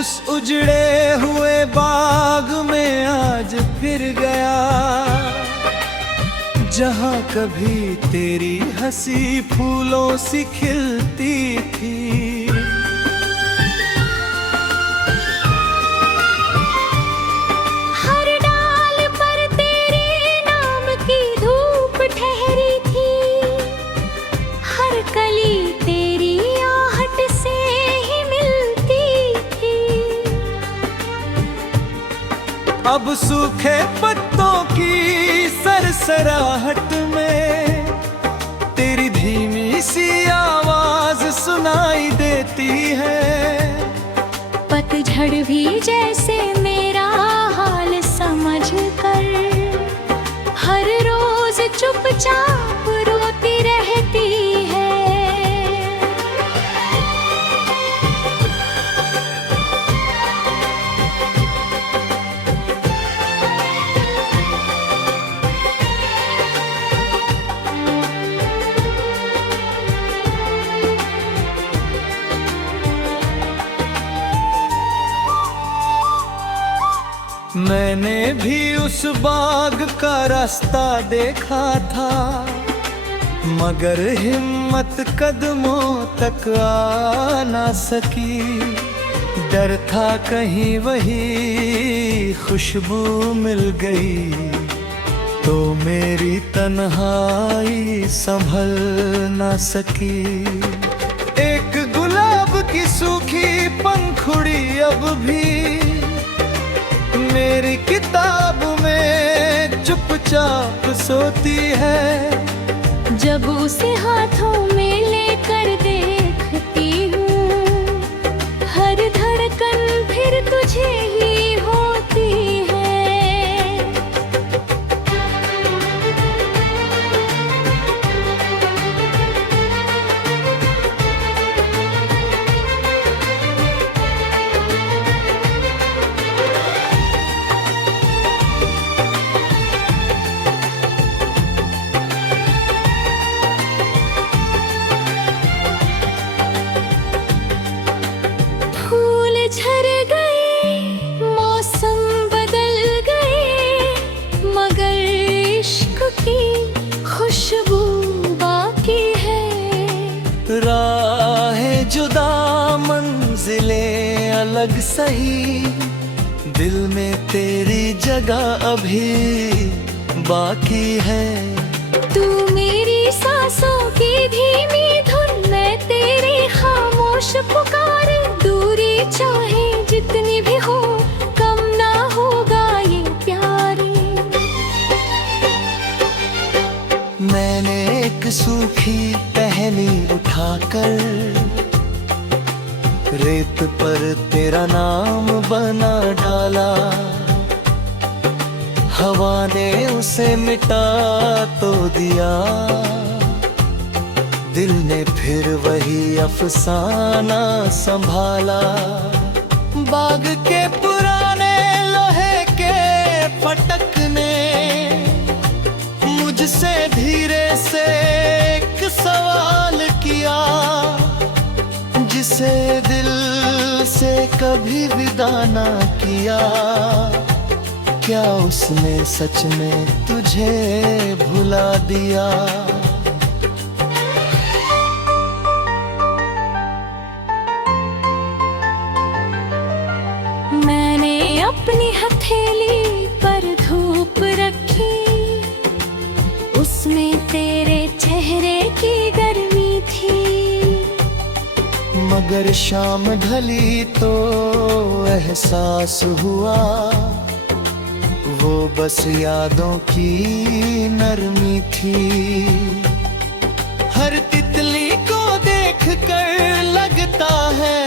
उस उजड़े हुए बाग में आज फिर गया, जहाँ कभी तेरी हंसी फूलों सी खिलती थी। हर डाल पर तेरे नाम की धूप ठहरी थी, हर कली तेरी आहट से ही मिलती थी। अब सूखे पत्तों की सरसराहट में तेरी धीमी सी आवाज सुनाई देती है। पतझड़ भी जैसे मेरा हाल समझ कर हर रोज चुपचाप रोती रहती है। मैंने भी उस बाग का रास्ता देखा था, मगर हिम्मत कदमों तक आ ना सकी। डर था कहीं वही खुशबू मिल गई, तो मेरी तन्हाई संभल ना सकी। एक गुलाब की सूखी पंखुड़ी अब भी मेरी किताब में चुपचाप सोती है। जब उसे हाथों में लेकर देखती हूँ, हर धड़कन फिर तुझे ही होती है। झर गए, मौसम बदल गए, मगर इश्क की खुशबू बाकी है। राहें जुदा मंजिलें अलग सही, दिल में तेरी जगह अभी बाकी है। तू मेरी सांसों की धीमी धुन, मैं तेरी खामोश पुकार। दूरी चाहे जितनी भी हो, कम ना होगा ये प्यार। मैंने एक सूखी टहनी उठाकर रेत पर तेरा नाम बना डाला। हवा ने उसे मिटा तो दिया, दिल ने फिर वही अफसाना संभाला। बाग के पुराने लोहे के फटक ने मुझसे धीरे से एक सवाल किया, जिसे दिल से कभी विदा ना किया। क्या उसने सच में तुझे भुला दिया? मैंने अपनी हथेली पर धूप रखी, उसमें तेरे चेहरे की गर्मी थी। मगर शाम ढली तो एहसास हुआ, वो बस यादों की नरमी थी। हर तितली को देख कर लगता है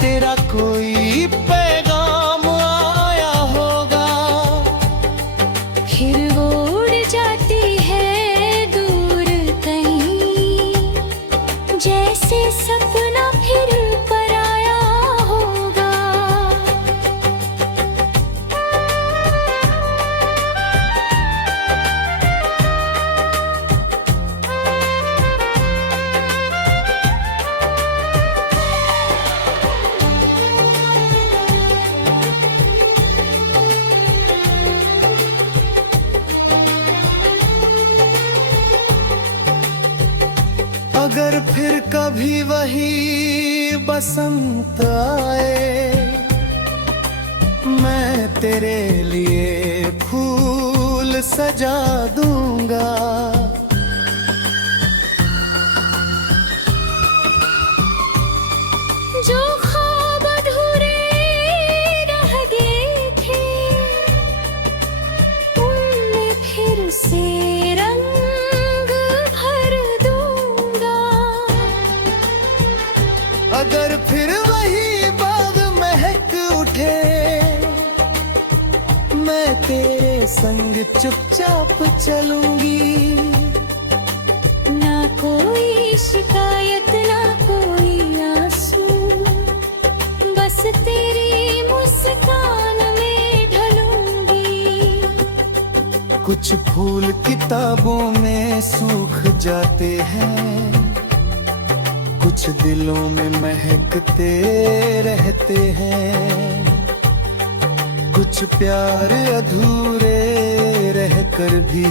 तेरा कोई पैगाम आया होगा। फिर वो उड़ जाती है दूर कहीं, जैसे सपना फिर पराया होगा। अगर फिर कभी वही बसंत आए, मैं तेरे लिए फूल सजा दूंगा। जो ख्वाब अधूरे रह गए थे, उनमें फिर से रंग भर दूंगा। अगर फिर वही बाग महक उठे, मैं तेरे संग चुपचाप चलूंगी। ना कोई शिकायत ना कोई आंसू, बस तेरी मुस्कान में ढलूंगी। कुछ फूल किताबों में सूख जाते हैं, कुछ दिलों में महकते रहते हैं। कुछ प्यार अधूरे रहकर भी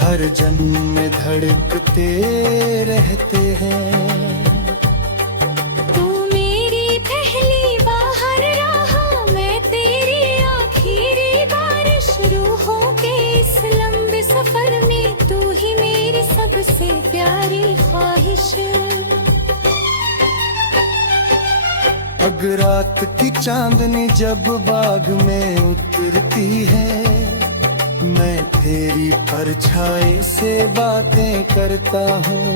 हर जन्म में धड़कते रहते हैं। तू मेरी पहली बाहर रहा, मैं तेरी आखिरी बारिश। रूहों के इस लंबे सफर में तू ही मेरी सबसे प्यारी ख्वाहिश। अब रात की चांदनी जब बाग में उतरती है, मैं तेरी परछाई से बातें करता हूँ।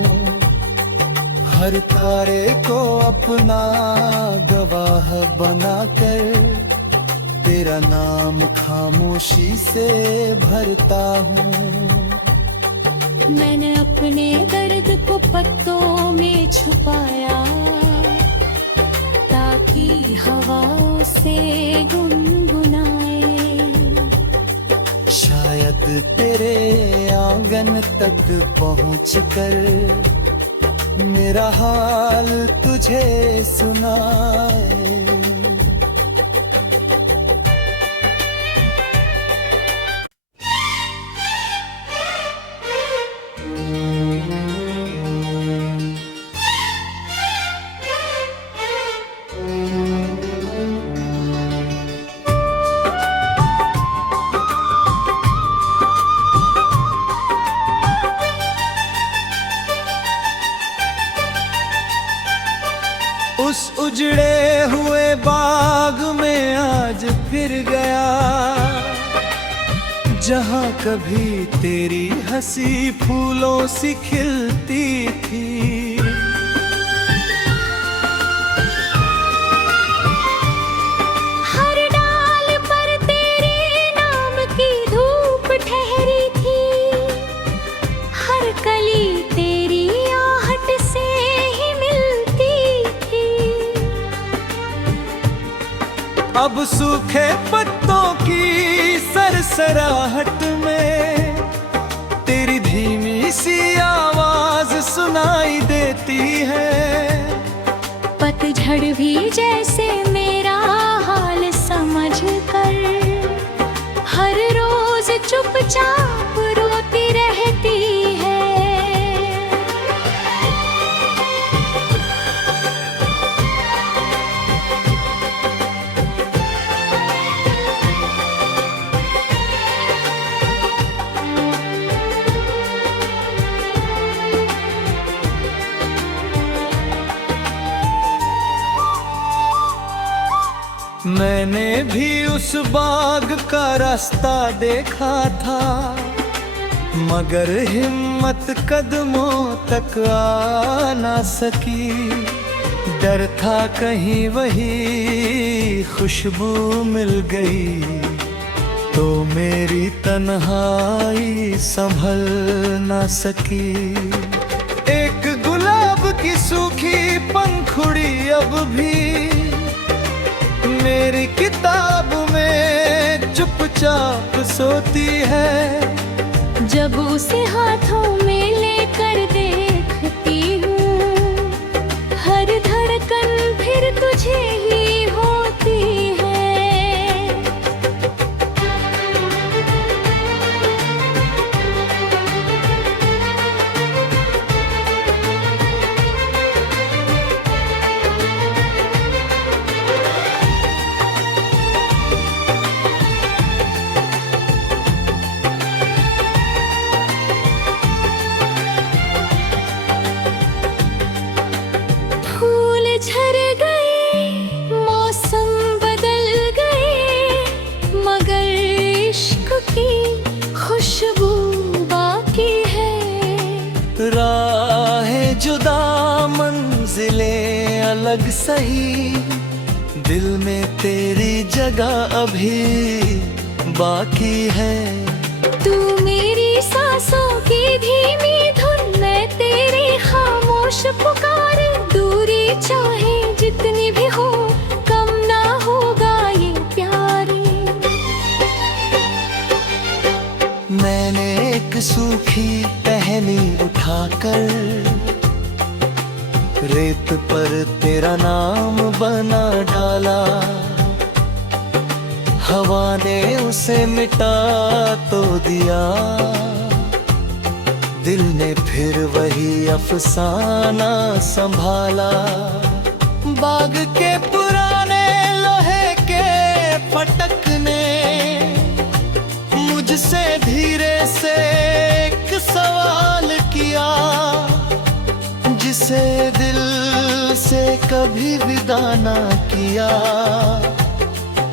हर तारे को अपना गवाह बनाकर तेरा नाम खामोशी से भरता हूँ। मैंने अपने दर्द को पत्तों में छुपाया, ताकि हवाओं से गुनगुनाए। शायद तेरे आंगन तक पहुंचकर मेरा हाल तुझे सुनाए। उस उजड़े हुए बाग में आज फिर गया, जहाँ कभी तेरी हंसी फूलों सी खिलती थी। हर डाल पर तेरे नाम की धूप ठहरी थी, हर कली तेरी आहट से ही मिलती थी। अब सूखे पत्तों की सरसराहट में तेरी धीमी सी आवाज सुनाई देती है। पतझड़ भी जैसे मेरा हाल समझ कर हर रोज चुपचाप रोती रहती है। मैंने भी उस बाग का रास्ता देखा था, मगर हिम्मत कदमों तक आ ना सकी। डर था कहीं वही खुशबू मिल गई, तो मेरी तन्हाई संभल ना सकी। एक गुलाब की सूखी पंखुड़ी अब भी मेरी किताब में चुपचाप सोती है। जब उसे हाथों में लेकर देखती हूँ, हर धड़कन फिर तुझे ही होती है। खुशबू बाकी है। राहें जुदा मंजिले अलग सही, दिल में तेरी जगह अभी बाकी है। तू मेरी सांसों की धीमी धुन, मैं तेरी खामोश पुकार। दूरी चाहे जितनी भी हो, कम ना होगा ये प्यार। मैंने एक सूखी टहनी उठाकर रेत पर तेरा नाम बना डाला। हवा ने उसे मिटा तो दिया, दिल ने फिर वही अफसाना संभाला। बाग के पुराने लोहे के फटक ने मुझसे धीरे से एक सवाल किया, जिसे दिल से कभी विदा ना किया।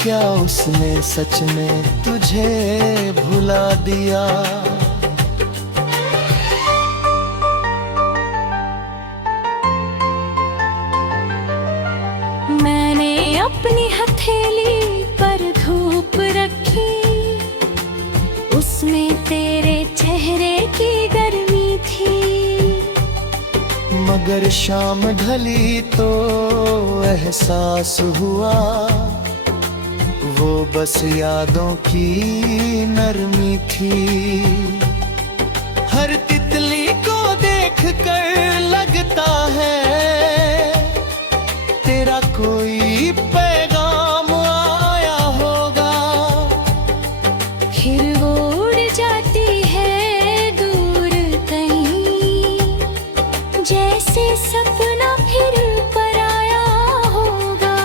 क्या उसने सच में तुझे भुला दिया? मैंने अपनी हथेली पर धूप रखी, उसमें तेरे चेहरे की गर्मी थी। मगर शाम ढली तो एहसास हुआ, वो बस यादों की नरमी थी। हर तितली को देख कर लगता है तेरा कोई पैगाम आया होगा। फिर वो उड़ जाती है दूर कहीं, जैसे सपना फिर पराया होगा।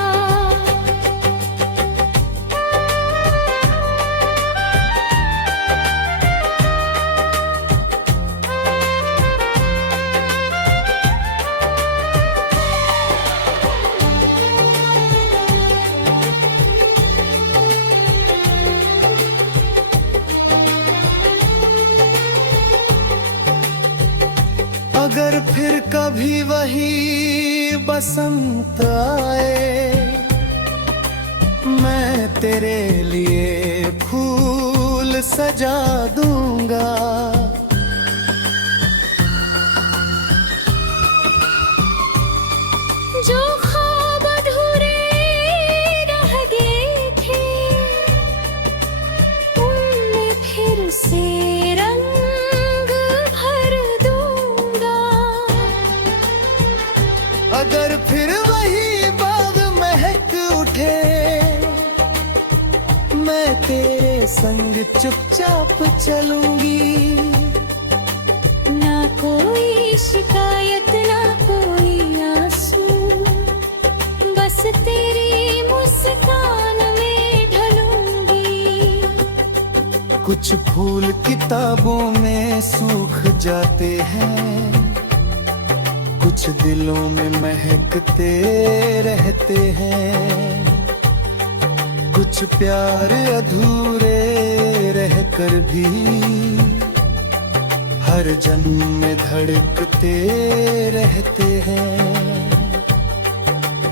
अगर फिर कभी वही बसंत आए, मैं तेरे लिए फूल सजा दूंगा। जो ख्वाब अधूरे रह गए थे, उनमें फिर से रंग भर दूंगा। अगर फिर वही बाग महक उठे, मैं तेरे संग चुपचाप चलूंगी। ना कोई शिकायत ना कोई आंसू, बस तेरी मुस्कान में ढलूंगी। कुछ फूल किताबों में सूख जाते हैं, कुछ दिलों में महकते रहते हैं। कुछ प्यार अधूरे रहकर भी हर जन्म में धड़कते रहते हैं।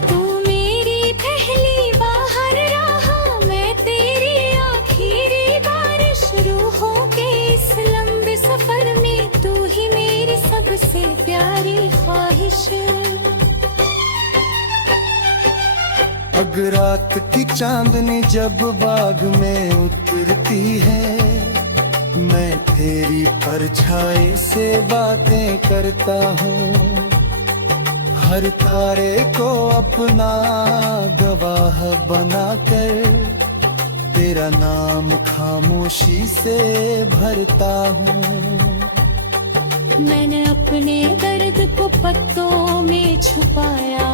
तू मेरी पहली बाहर रहा, मैं तेरी आखिरी बारिश। रूहों के इस लंबे सफर में तू ही मेरी सबसे प्यारी ख्वाहिश। अब रात की चांदनी जब बाग में उतरती है, मैं तेरी परछाई से बातें करता हूँ। हर तारे को अपना गवाह बनाकर तेरा नाम खामोशी से भरता हूँ। मैंने अपने दर्द को पत्तों में छुपाया,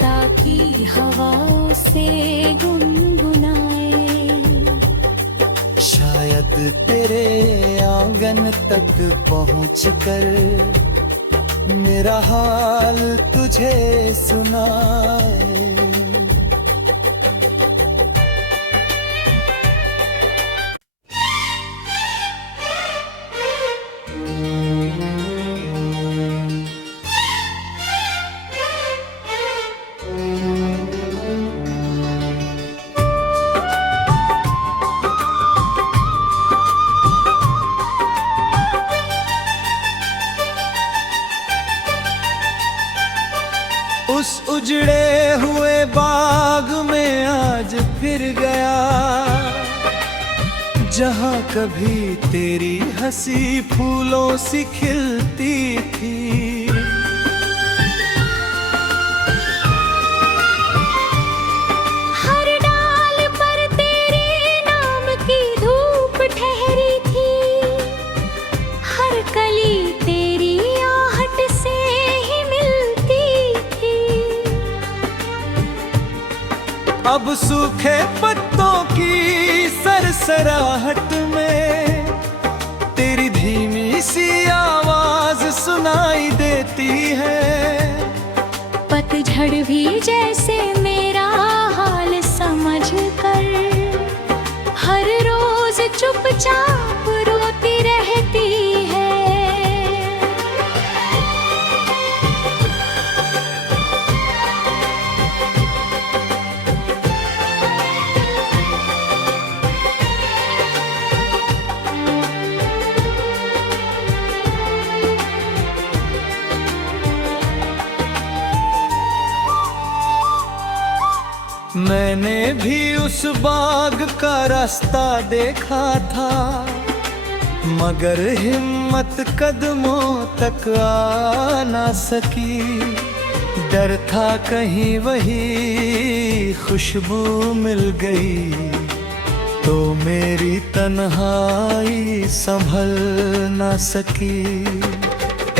ताकि हवाओं से गुनगुनाए। शायद तेरे आंगन तक पहुंचकर मेरा हाल तुझे सुनाए। उस उजड़े हुए बाग में आज फिर गया, जहाँ कभी तेरी हंसी फूलों सी खिलती थी। हर डाल पर तेरे नाम की धूप ठहरी थी, हर कली तेरी आहट से ही मिलती थी। अब सूखे पत्तों की सरसराहट में तेरी धीमी सी आवाज सुनाई देती है। पतझड़ भी जैसे मेरा हाल समझ कर हर रोज चुपचाप रोती रहती है। मैंने भी उस बाग का रास्ता देखा था, मगर हिम्मत कदमों तक आ ना सकी। डर था कहीं वही खुशबू मिल गई, तो मेरी तन्हाई संभल ना सकी।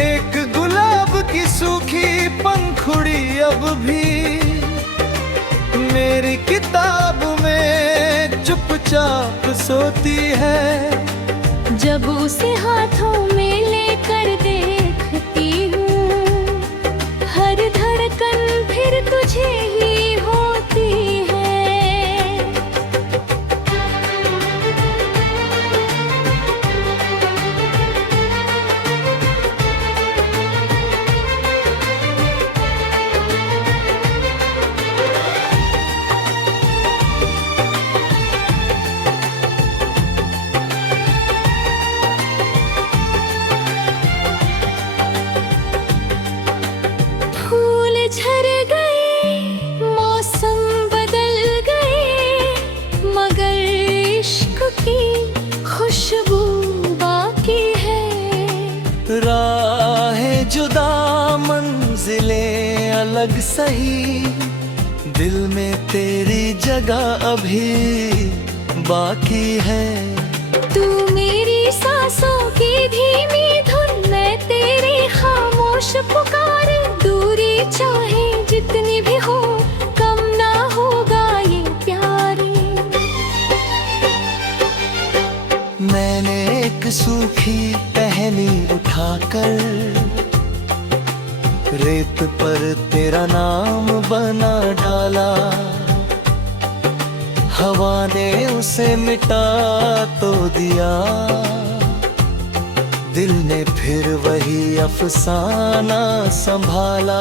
एक गुलाब की सूखी पंखुड़ी अब भी मेरी किताब में चुपचाप सोती है। जब उसे हाथों में लेकर देखती हूँ, हर धड़कन फिर तुझे ही होती है। झर गए, मौसम बदल गए, मगर इश्क की खुशबू बाकी है। राहें जुदा मंजिलें अलग सही, दिल में तेरी जगह अभी बाकी है। तू मेरी सांसों की धीमी धुन, मैं तेरी खामोश पुकार। दूरी चाहे जितनी भी हो, कम ना होगा ये प्यार। मैंने एक सूखी टहनी उठाकर रेत पर तेरा नाम बना डाला। हवा ने उसे मिटा तो दिया, दिल ने फिर वही अफसाना संभाला।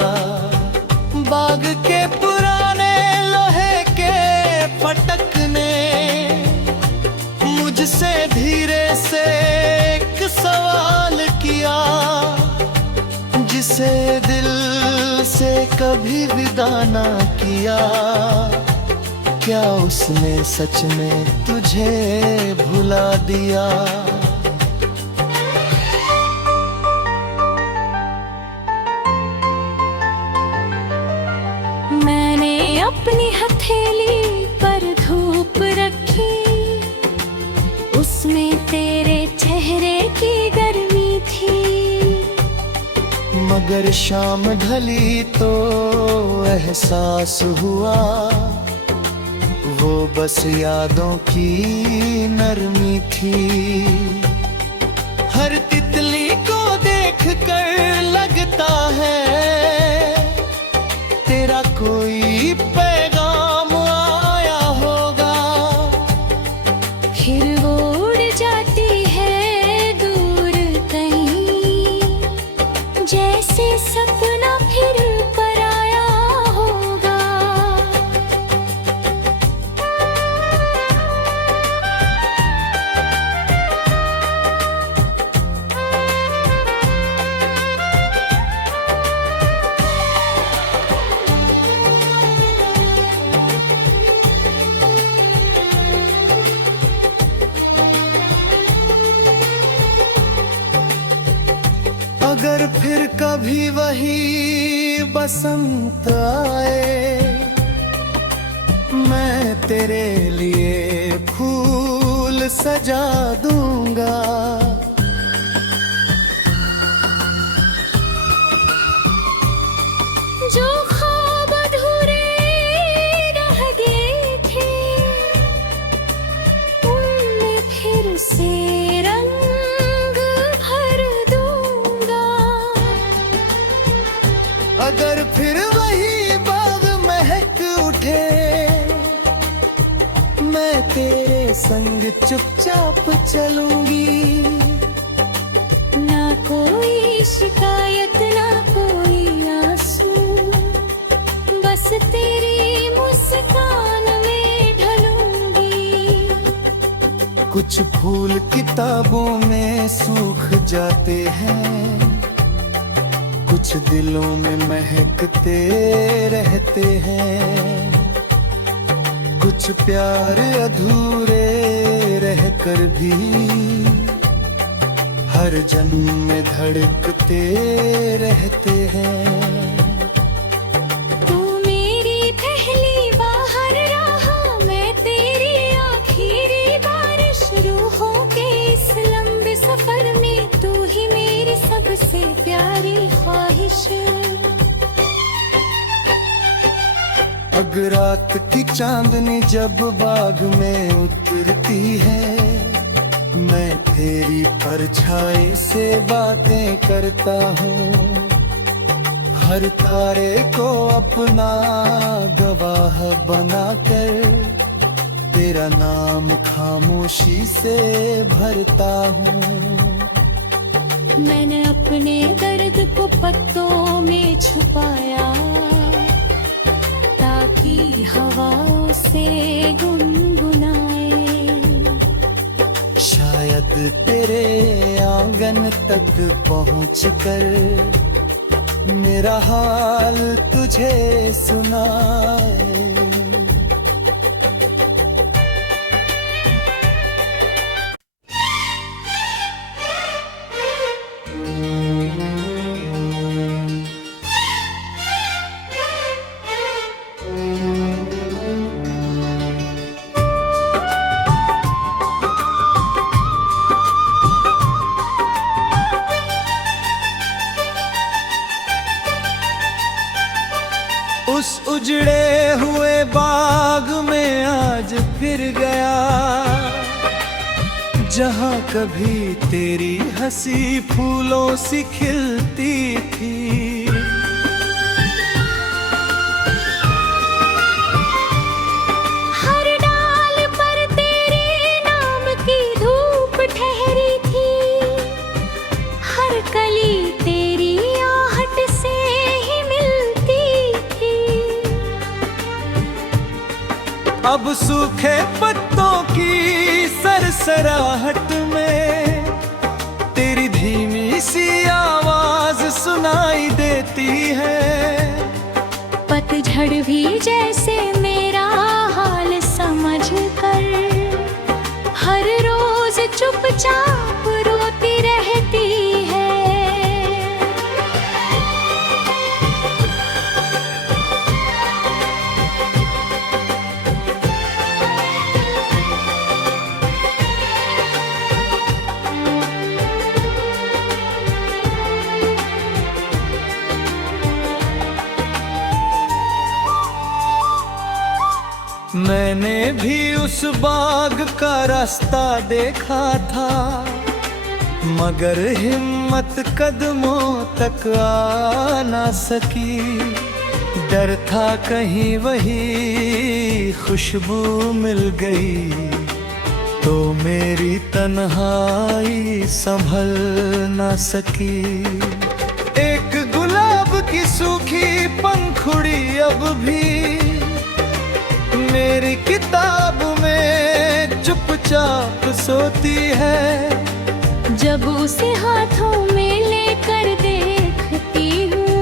बाग के पुराने लोहे के फटक ने मुझसे धीरे से एक सवाल किया, जिसे दिल से कभी विदा ना किया। क्या उसने सच में तुझे भुला दिया? मैंने अपनी हथेली पर धूप रखी, उसमें तेरे चेहरे की गर्मी थी। मगर शाम ढली तो एहसास हुआ, वो बस यादों की नरमी थी। हर तितली को देख कर लगता है तेरा कोई पैगाम आया होगा। फिर वो उड़ जाती है दूर कहीं, जैसे सपना फिर पराया होगा। अगर फिर कभी वही बसंत आए, मैं तेरे लिए फूल सजा दूंगा। जो ख्वाब अधूरे रह गए थे, उनमें फिर से रंग भर दूंगा। अगर फिर वही बाग महक उठे, मैं तेरे संग चुपचाप चलूंगी। ना कोई शिकायत ना कोई आंसू, बस तेरी मुस्कान में ढलूंगी। कुछ फूल किताबों में सूख जाते हैं, कुछ दिलों में महकते रहते हैं। कुछ प्यार अधूरे रहकर भी हर जन्म में धड़कते रहते हैं। तू मेरी पहली बाहर रहा, मैं तेरी आखिरी बारिश। रूहों के इस लंबे सफर में तू ही मेरी सबसे प्यारी ख्वाहिश। अगर रात की चांदनी जब बाग में उतरती है, मैं तेरी परछाई से बातें करता हूँ। हर तारे को अपना गवाह बनाकर तेरा नाम खामोशी से भरता हूँ। मैंने अपने दर्द को पत्तों में छुपाया, ताकि हवाओं से गुनगुनाए। शायद तेरे आंगन तक पहुंचकर मेरा हाल तुझे सुनाए। उस उजड़े हुए बाग में आज फिर गया, जहाँ कभी तेरी हंसी फूलों सी खिलती थी। हर डाल पर तेरे नाम की धूप ठहरी थी, हर कली तेरी आहट से ही मिलती थी। अब सूखे पत्तों की सरसराहट में तेरी धीमी सी आवाज सुनाई देती है। पतझड़ भी जैसे मेरा हाल समझ कर हर रोज चुपचाप रोती रहती है। मैंने भी उस बाग का रास्ता देखा था, मगर हिम्मत कदमों तक आ ना सकी। डर था कहीं वही खुशबू मिल गई, तो मेरी तन्हाई संभल ना सकी। एक गुलाब की सूखी पंखुड़ी अब भी मेरी किताब में चुपचाप सोती है। जब उसे हाथों में लेकर देखती हूँ,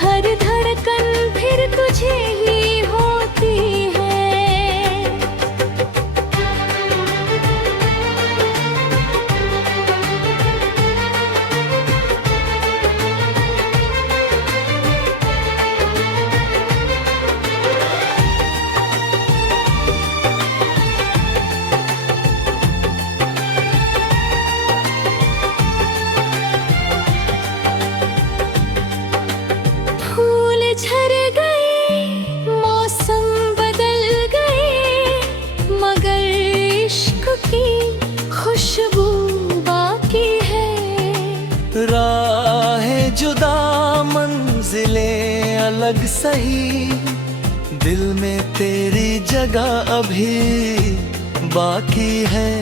हर धड़कन फिर तुझे ही होती है। सही, दिल में तेरी जगह अभी बाकी है।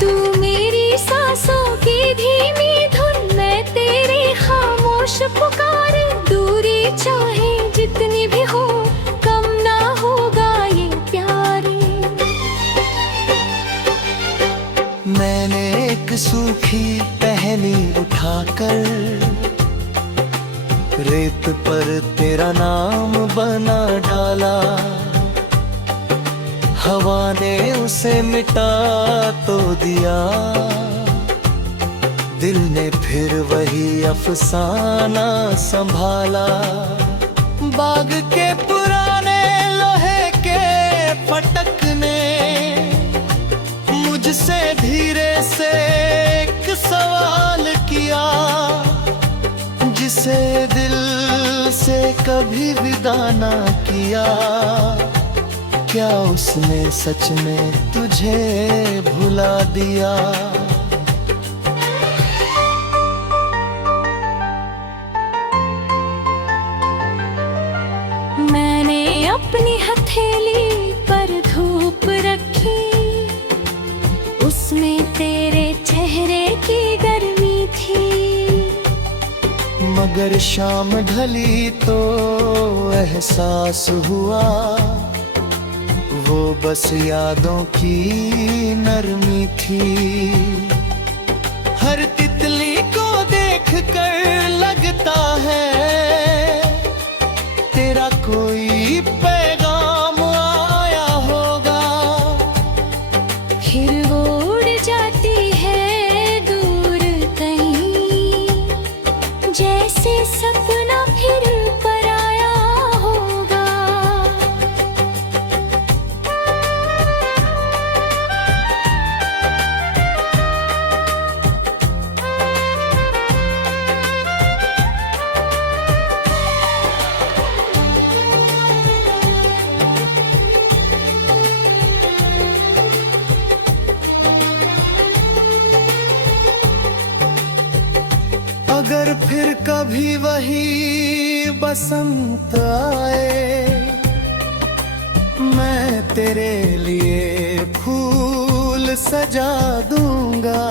तू मेरी सांसों की धीमी धुन, मैं तेरी खामोश पुकार। दूरी चाहे जितनी भी हो, कम ना होगा ये प्यार। मैंने एक सूखी टहनी उठाकर रेत पर तेरा नाम बना डाला। हवा ने उसे मिटा तो दिया, दिल ने फिर वही अफसाना संभाला। बाग के पुराने लोहे के फटक ने मुझसे धीरे से एक सवाल किया, जिसे दिल से कभी विदा ना किया। क्या उसने सच में तुझे भुला दिया? मैंने अपनी हथेली पर धूप रखी, उसमें तेरे चेहरे की गर्मी थी। मगर शाम ढली तो एहसास हुआ, वो बस यादों की नरमी थी। हर तितली को देख कर लगता है तेरा कोई पैगाम आया होगा। फिर वो उड़ जाती है दूर कहीं, जैसे सपना फिर पराया होगा। अगर फिर कभी वही बसंत आए, मैं तेरे लिए फूल सजा दूंगा।